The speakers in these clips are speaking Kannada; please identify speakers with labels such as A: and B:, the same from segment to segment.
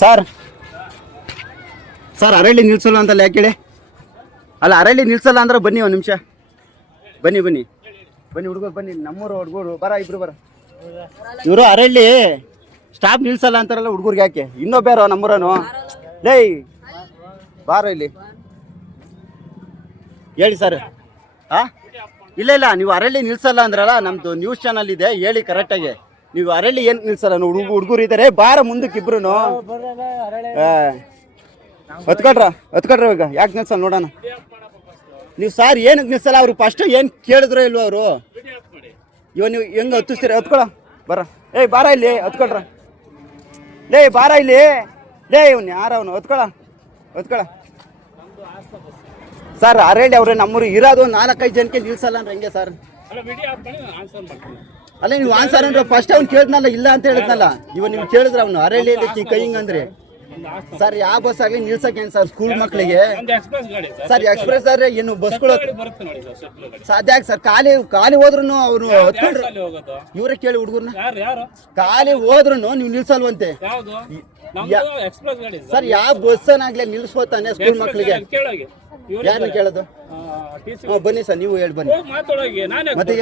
A: ಸರ್. ಸರ್ ಅರಳಿ ನಿಲ್ಸಲ್ಲ ಅಂತಲ್ಲ ಯಾಕೆ ಹೇಳಿ ಅಲ್ಲ ಅರಳಿ ನಿಲ್ಸಲ್ಲ ಅಂದ್ರೆ ಬನ್ನಿ ಒಂದು ನಿಮಿಷ. ಬನ್ನಿ ಬನ್ನಿ. ಬನ್ನಿ, ಹುಡುಗರು, ಬನ್ನಿ. ನಮ್ಮೂರು ಹುಡುಗರು. ಬರ, ಇಬ್ರು ಬರ. ಇವರು ಅರಳಿ ಸ್ಟಾಪ್ ನಿಲ್ಸಲ್ಲ ಅಂತಾರಲ್ಲ ಹುಡುಗರಿಗೆ ಯಾಕೆ? ಇನ್ನೊಬ್ಬ್ಯಾರೋ ನಮ್ಮೂರನು? ಲೇಯ್ ಬಾರ ಇಲ್ಲಿ ಹೇಳಿ ಸರ್. ಹಾ ಇಲ್ಲ ಇಲ್ಲ, ನೀವು ಅರಳಿ ನಿಲ್ಸಲ್ಲ ಅಂದ್ರಲ್ಲ, ನಮ್ದು ನ್ಯೂಸ್ ಚಾನಲ್ ಇದೆ, ಹೇಳಿ ಕರೆಕ್ಟಾಗಿ ನೀವು ಅರಳಿ ಏನು ನಿಲ್ಸಲ್ಲ? ಹುಡುಗ ಹುಡುಗರು ಇದ್ದಾರೆ ಬಾರ ಮುಂದಕ್ಕೆ ಇಬ್ರು ಹೊತ್ಕೊಟ್ರ ಹೊತ್ಕೊಟ್ರ ಇವಾಗ ಯಾಕೆ ನಿಲ್ಸಲ್ಲ ನೋಡೋಣ. ನೀವು ಸಾರ್ ಏನಕ್ಕೆ ನಿಲ್ಸಲ್ಲ ಅವ್ರು ಫಸ್ಟ್ ಏನು ಕೇಳಿದ್ರು ಇಲ್ವ ಅವರು? ಇವ ನೀವು ಹೆಂಗೆ ಹತ್ತಿಸ್ತೀರ? ಹತ್ಕೊಳ ಬರ. ಏಯ್ ಬಾರ ಇಲ್ಲಿ ಹತ್ಕೊಳ್ರ. ಲೇ ಬಾರ ಇಲ್ಲಿ. ಲೇ ಇವ್ನು ಯಾರ ಅವನು? ಹತ್ಕೊಳ ಹತ್ಕೊಳ. ಸರ್ ಅರೇಳಿ ಅವ್ರೆ ನಮ್ಮೂರು ಇರೋದು ನಾಲ್ಕೈದು ಜನಕ್ಕೆ ನಿಲ್ಸಲ್ಲ ಅಂದ್ರೆ ಹೆಂಗೆ ಸರ್?
B: ಅಲ್ಲ
A: ನೀವು ಆನ್ಸರ್ ಅಂದ್ರೆ ಫಸ್ಟ್ ಅವ್ನು ಕೇಳಿದ್ನಲ್ಲ ಇಲ್ಲ ಅಂತ ಹೇಳಿದ್ನಲ್ಲ. ಇವ ನೀವು ಕೇಳಿದ್ರ ಅವನು ಅರೇಳಿಯಲ್ಲಿ ಕೈ
B: ಒಂದು
A: ಸರ್ ಯಾವ ಬಸ್ ಆಗಲಿ ನಿಲ್ಸಕ್ಕೆ ಸರ್ ಸ್ಕೂಲ್ ಮಕ್ಕಳಿಗೆ
B: ಸರ್
A: ಎಕ್ಸ್ಪ್ರೆಸ್ ಆದ್ರೆ ಏನು ಬಸ್ಗಳು ಸಾಧ್ಯ ಆಗ ಸರ್ ಖಾಲಿ ಖಾಲಿ ಹೋದ್ರು ಅವ್ರು ಹತ್ಕೊಂಡ್ರು? ಇವರೇ ಕೇಳಿ ಹುಡುಗರ್ನ? ಖಾಲಿ ಹೋದ್ರು ನೀವು ನಿಲ್ಸಲ್ವಂತೆ? ಸರ್ ಯಾವ ಬಸ್ಸನ್ನಾಗ್ಲೇ ನಿಲ್ಸ್ಬೋತಾನೆ ಸ್ಕೂಲ್ ಮಕ್ಕಳಿಗೆ ಯಾರನ್ನ ಕೇಳೋದು? ಹ್ಮ್, ಬನ್ನಿ ಸರ್ ನೀವು ಹೇಳಿ ಬನ್ನಿ.
B: ಹೋಗಿ ಮಾತಾಡೋಗಿ ನಾನೇ
A: ಮತ್ತೆ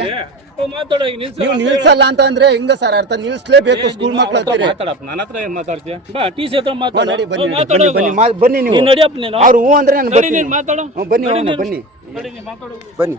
B: ಹೋಗಿ ಮಾತಾಡೋಗಿ ನಿಲ್ಸ
A: ನೀವು ನಿಲ್ಸಲ್ಲ ಅಂತ ಅಂದ್ರೆ ಹೆಂಗ ಸರ್ ಅರ್ಥ? ನಿಲ್ಸ್ಲೇಬೇಕು ಸ್ಕೂಲ್ ಮಕ್ಳು
B: ಮಾತಾಡಪ್ಪ ನನ್ನ ಹತ್ರ ಏನ್ ಮಾತಾಡ್ತೀಯ? ಬಾ ಟಿ ಸಿ ಹತ್ರ
A: ಹ್ಮ್,
B: ಮಾತಾಡ.
A: ನಡಿ ಬನ್ನಿ ನಡಿ, ಬನ್ನಿ ಬನ್ನಿ ಮಾ- ಬನ್ನಿ ನೀವು.
B: ನೀನ್ ನಡಿಯಪ್ಪ ನೀನು.
A: ಅವ್ರು ಹ್ಞೂ ಅಂದ್ರೆ ನಾನು
B: ನಡಿ
A: ಬರ್ತೀನಿ.
B: ನೀನ್ ಮಾತಾಡು.
A: ಹ್ಮ್, ಬನ್ನಿ ಹೋಗೋಣ ಬನ್ನಿ.
B: ನಡಿ ನೀನ್ ಮಾತಾಡು.
A: ಬನ್ನಿ.